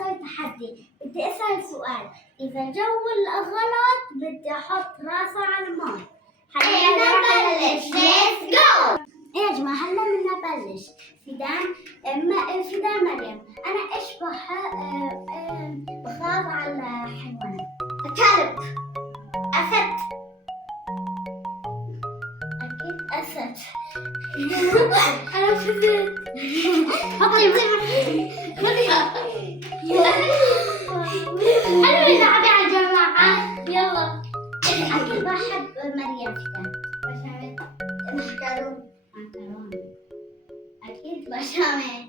أسوي تحدي، بدي أسأل سؤال، إذا جو الغلط بدي أحط راسه على الماء. هلا نبلش. Let's go. إيه يا جماعة هلا بدنا نبلش. فدان مريم، أنا إيش بخاف على حيوانات؟ كلب. أسد. أكيد أسد. أنا فزت. أنا بلعب يا جماعة. يلا. أكيد بحب مريم فدان. محتارون. أكيد بشامل.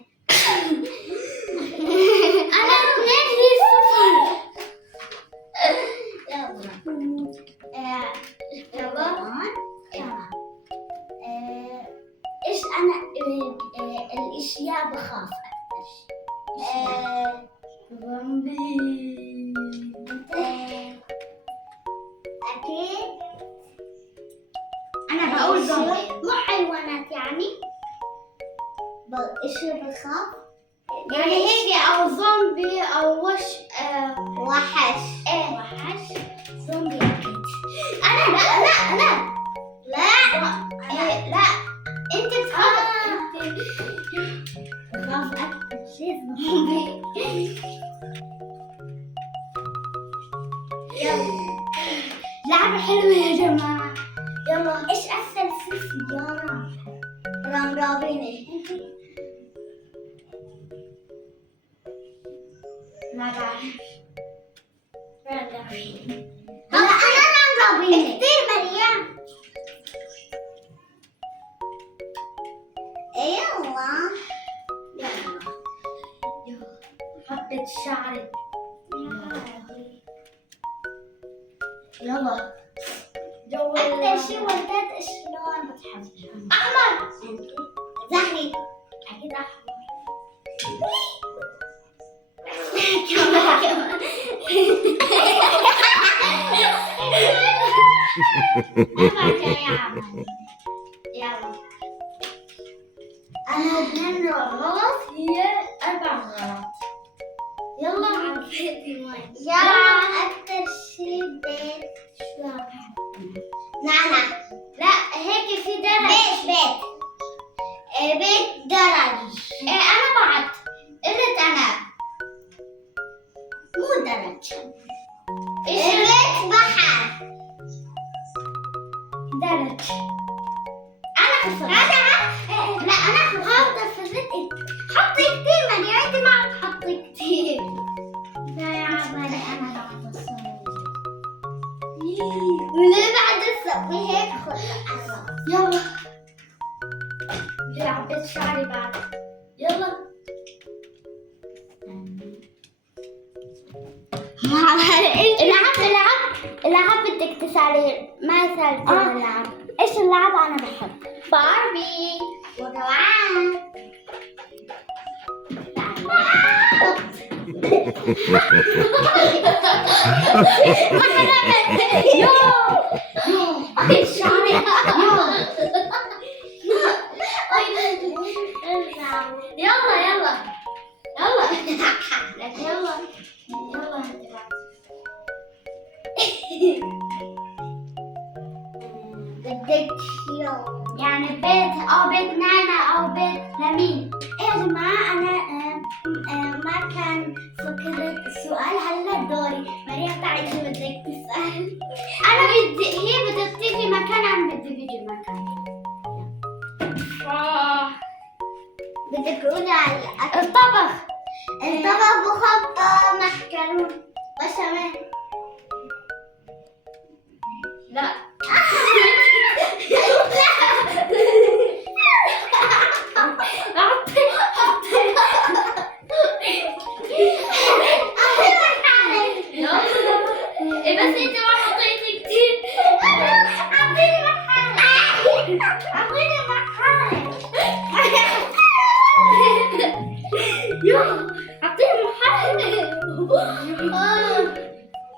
أنا 2-0. يلا. إيش أنا الأشياء بخاف أكثر شيء؟ زومبي. أكيد. أنا بقول زومبي. مو حيوانات يعني. إيش بخاف؟ يعني هيك أو زومبي أو وحش. إيه وحش. زومبي أكيد. أنا لا. لا. أنت تخاف. بخاف أكثر شيء زومبي. لعبة حلوة يا جماعة. يلا إيش أسهل في السيارة؟ رامبرامبيني. ما بعرف. هلا أنا رامبرامبيني. كثير مريم. يلا. حطيت شعري. يلا. أكثر شيء وردات إيش لون بتحب؟ أحمر. زهري. أكيد أحمر. يلا. أنا 2 غلط هي 4 غلط. يلا. يلا. أكثر شيء بيت. شو بحب؟ نعنع. لا هيك في درج. بيت درج. أنا بعد. قلت أنا. مو درج. بيت بحر. درج. أنا خسرت. لا أنا خسرت. هذا فزت. حطي كتير مريم. أنت ما عم تحطي كتير. لا يا عبالي أنا بعد الصوت. وليه بعد تسوي هيك خلص. يلا. بدي عبيت شعري بعد. يلا. العب بدك تسألي ما سألتي اللعب. إيش اللعبة أنا بحب؟ باربي وكمان بدك يوم يعني بيت نانا أو بيت لمين. إيه يا جماعة أنا ما كان فكرت السؤال هلا دوري. مريم تعي شو بدك تسأل؟ أنا هي بدك تيجي مكان أنا بدي بيجي مكان. بدك تقولي على الطبخ. الطبخ بخط محكرون بشاميل. لا. بس انت ما حطيتي كتير. اعطيني محل. يلا أعطيني محل.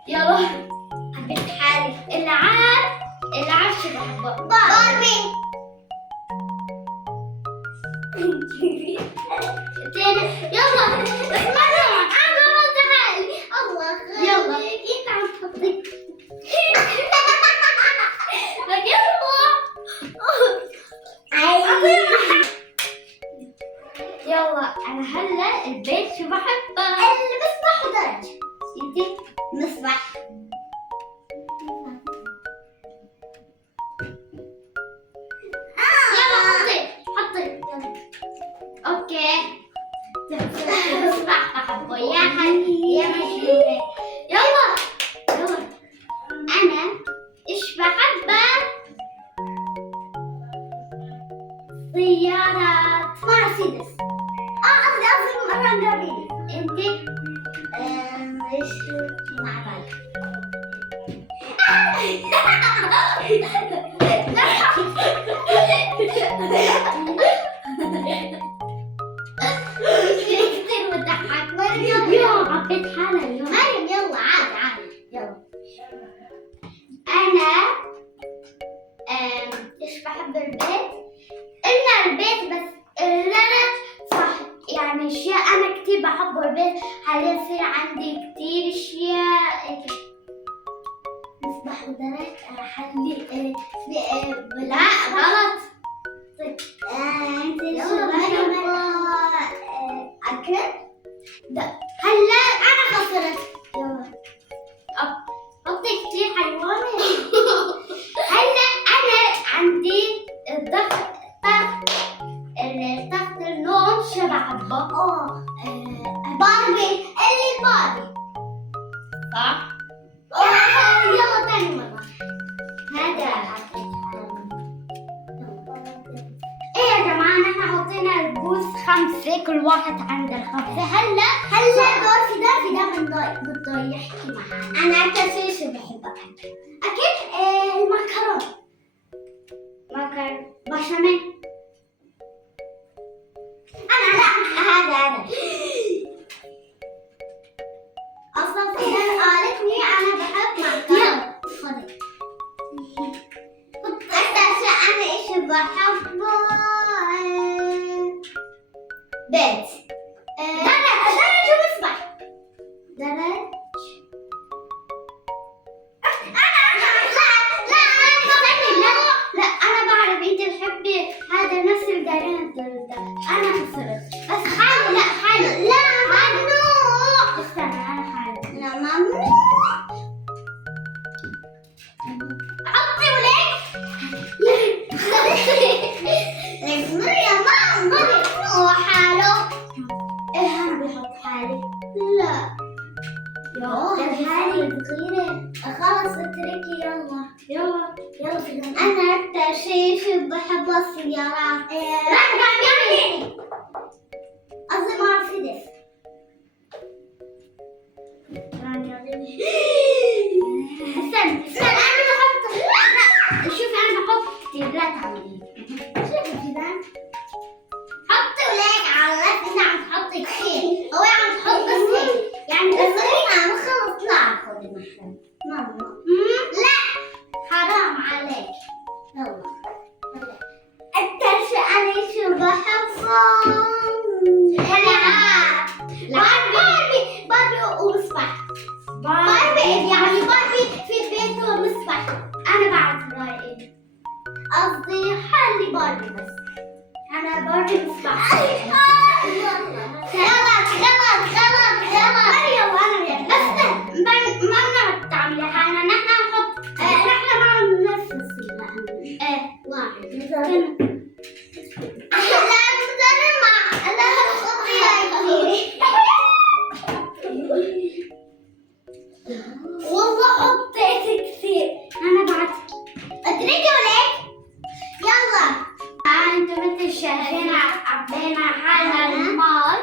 يلا. حبيت حالي. العاب شو بحبه؟ باربي. يلا بس مرة يا مجنونة. يلا يلا. أنا إيش بحب؟ سيارات مرسيدس. قصدي مرة جميل. أنت ايش مع بالك؟ كثير بتضحك. مريم يلا عبيت حالها اليوم. مريم يلا عادي يلا. أنا إيش بحب البيت؟ إلا البيت بس اللي أنا صح يعني أشياء أنا كتير بحب البيت. حاليا يصير عندي كتير أشياء. مصباح ودرك حلي لا غلط. انت يلا شو مريم. بحب اكل؟ هلا انا خسرت. يلا حطي كتير حيوانات. هلا أنا عندي الضغط تحت النوم شو بحبه؟ باربي اللي باربي صح؟ يلا تاني مرة. هذا ايه يا جماعة نحن حطينا البوس 5 كل واحد عنده 5. هلا دور في ده بده يحكي معنا. انا اكثر شيء شو بحب اكل المعكرونة. مكر بشاميل. انا لا هذا اصلا في قالتني انا بحب معكرونة. خذي. اكثر شيء انا ايش بحبه بيت. درج ومسبح. درج. لا أنا بعرف أنت بتحبي هذا نفس الجريمة ده. أنا خسرت بس حلو. لا حلو. لا ممنوع. استنى أنا حلو. لا ممنوع. حطي وليك. مريم ما ممنوع حاله. إيه أنا بحط حالي. لا يا حالي صغيرة. خلص اتركي يلا. يلا يلا أنا أكثر شيء بحب السيارات. قصدي مرسيدس. استنى أنا بحط. لا شوفي أنا بحط كتير. لا تعملي. شوفي كذا. حطي وليك على انت عم تحطي كثير. هو عم تحط كثير. يعني الصغيرة خلص لا خذي محل. ماما. لا حرام عليك. يلا. أكثر شيء أنا شو بحبه باربي ومسبح. باربي يعني باربي في البيت ومسبح. أنا بعرف رأيي. قصدي حالي باربي بس. أنا باربي مصباح. مريم وأنا بس ما بنعرف تعملي حالنا. نحن نحط. نحن نعمل نفس الشيء. إيه واحد. والله حطيت كثير. أنا بعد. اتركي وليك. يلا. انتم مثل شايفين عبينا حالنا المال.